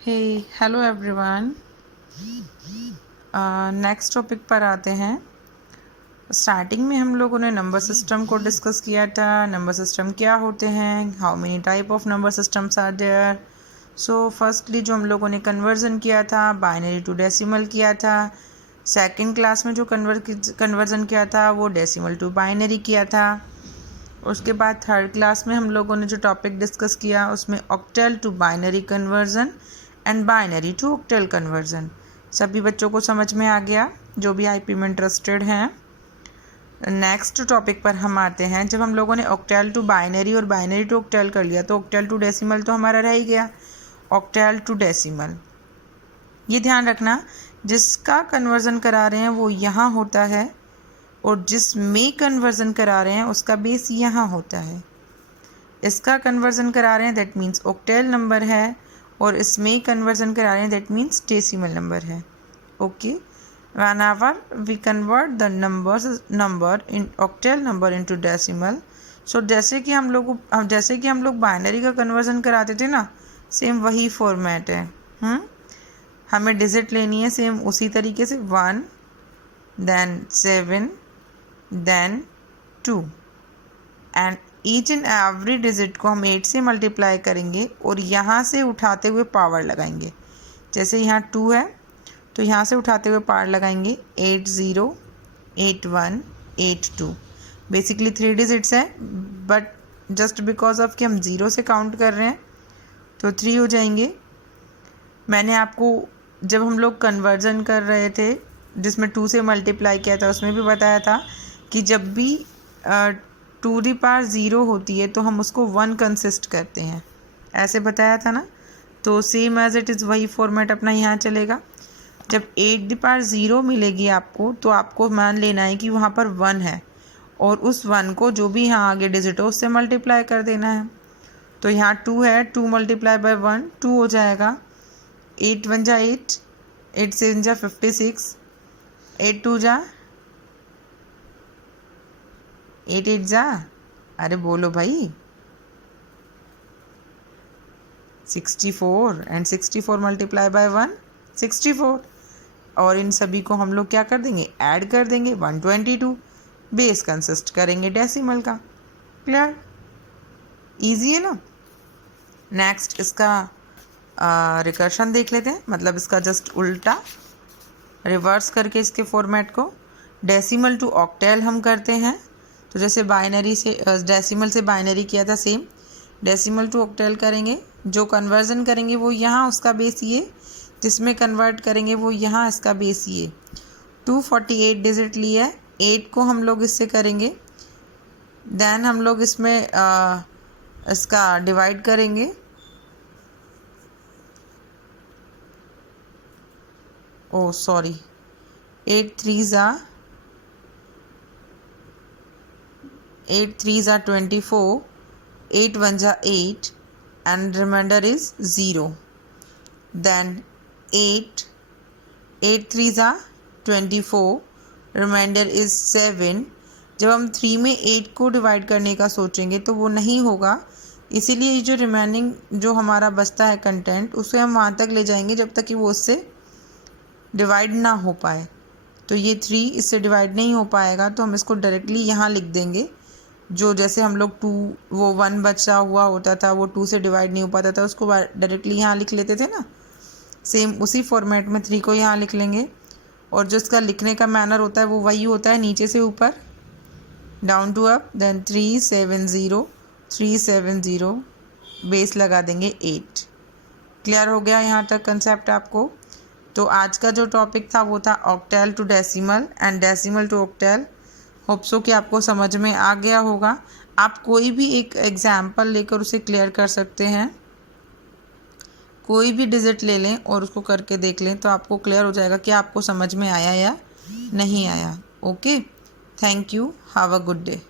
हे hello everyone. Next topic पर आते हैं। स्टार्टिंग में हम लोगों ने नंबर सिस्टम को डिस्कस किया था। नंबर सिस्टम क्या होते हैं, how many type of number systems are there. So firstly जो हम लोगों ने कन्वर्जन किया था, बाइनरी टू डेसिमल किया था। सेकंड क्लास में जो कन्वर्जन किया था वो डेसिमल टू बाइनरी किया था। उसके बाद थर्ड क्लास में हम लोगों ने जो टॉपिक डिस्कस किया उसमें octal to binary conversion and binary to octal conversion. सभी बच्चों को समझ में आ गया जो भी आईपी में इंटरेस्टेड हैं। नेक्स्ट टॉपिक पर हम आते हैं। जब हम लोगों ने ऑक्टल टू बाइनरी और बाइनरी टू ऑक्टल कर लिया तो ऑक्टल टू डेसिमल तो हमारा रह ही गया। ऑक्टल टू डेसिमल, ये ध्यान रखना, जिसका कन्वर्जन करा रहे हैं वो यहाँ होता है और जिसमें कन्वर्जन करा रहे हैं उसका बेस यहाँ होता है। इसका कन्वर्जन करा रहे हैं दैट मीन्स ऑक्टल नंबर है और इसमें कन्वर्जन करा रहे हैं दैट मीन्स डेसिमल नंबर है। Okay, whenever we convert the number in octal number into decimal, so जैसे कि हम लोग बाइनरी का कन्वर्जन कराते थे ना, सेम वही फॉर्मेट है। हमें डिजिट लेनी है सेम उसी तरीके से 1 then 7 then 2 and each and every digit को हम 8 से मल्टीप्लाई करेंगे और यहाँ से उठाते हुए पावर लगाएंगे। जैसे यहाँ 2 है तो यहाँ से उठाते हुए पावर लगाएंगे 80, 81, 82। बेसिकली 3 डिजिट्स है बट जस्ट बिकॉज ऑफ कि हम 0 से काउंट कर रहे हैं तो 3 हो जाएंगे। मैंने आपको जब हम लोग कन्वर्जन कर रहे थे जिसमें 2 से मल्टीप्लाई किया था उसमें भी बताया था कि जब भी 2 दी पावर 0 होती है तो हम उसको 1 कंसिस्ट करते हैं, ऐसे बताया था ना। तो सेम एज इट इज़ वही फॉर्मेट अपना यहाँ चलेगा। जब 8 दी पावर 0 मिलेगी आपको तो आपको मान लेना है कि वहाँ पर 1 है और उस 1 को जो भी यहाँ आगे डिजिट हो उससे मल्टीप्लाई कर देना है। तो यहाँ 2 है, 2 मल्टीप्लाई बाय 1 2 हो जाएगा। 8 1 जा 8, 8 7 जा 56, 8 2 जा 8 8 जा, अरे बोलो भाई 64 एंड 64 मल्टीप्लाई बाय 1 64। और इन सभी को हम लोग क्या कर देंगे, ऐड कर देंगे 122, बेस कंसिस्ट करेंगे डेसिमल का। क्लियर, इजी है ना। नेक्स्ट इसका रिकर्शन देख लेते हैं, मतलब इसका जस्ट उल्टा रिवर्स करके इसके फॉर्मेट को डेसिमल टू ऑक्टल हम करते हैं। तो जैसे बाइनरी से डेसिमल से बाइनरी किया था सेम डेसिमल टू ऑक्टल करेंगे। जो कन्वर्जन करेंगे वो यहाँ उसका बेस ये, जिसमें कन्वर्ट करेंगे वो यहाँ इसका बेस ये। 248 डिजिट लिया है, 8 को हम लोग इससे करेंगे, देन हम लोग इसमें इसका डिवाइड करेंगे। ओ सॉरी, 8 3 जा 24, 8 1 जा 8 and remainder is 0. Then 8 3 जा 24, remainder is 7। जब हम 3 में 8 को डिवाइड करने का सोचेंगे तो वो नहीं होगा, इसीलिए ये जो रिमेनिंग जो हमारा बचता है कंटेंट उसे हम वहाँ तक ले जाएंगे जब तक कि वो उससे डिवाइड ना हो पाए। तो ये 3 इससे डिवाइड नहीं हो पाएगा तो हम इसको डायरेक्टली यहाँ लिख देंगे। जो जैसे हम लोग 2 वो 1 बचा हुआ होता था वो 2 से डिवाइड नहीं हो पाता था, उसको डायरेक्टली यहाँ लिख लेते थे ना, सेम उसी फॉर्मेट में 3 को यहाँ लिख लेंगे। और जो इसका लिखने का मैनर होता है वो वही होता है, नीचे से ऊपर down to up, then 370 base लगा देंगे 8। क्लियर हो गया यहाँ तक कंसेप्ट आपको। तो आज का जो टॉपिक था वो था octal to decimal and decimal to octal. Hope so कि आपको समझ में आ गया होगा। आप कोई भी एक एग्जाम्पल लेकर उसे क्लियर कर सकते हैं, कोई भी डिजिट ले लें और उसको करके देख लें तो आपको क्लियर हो जाएगा कि आपको समझ में आया या नहीं आया। Okay, thank you, have a good day.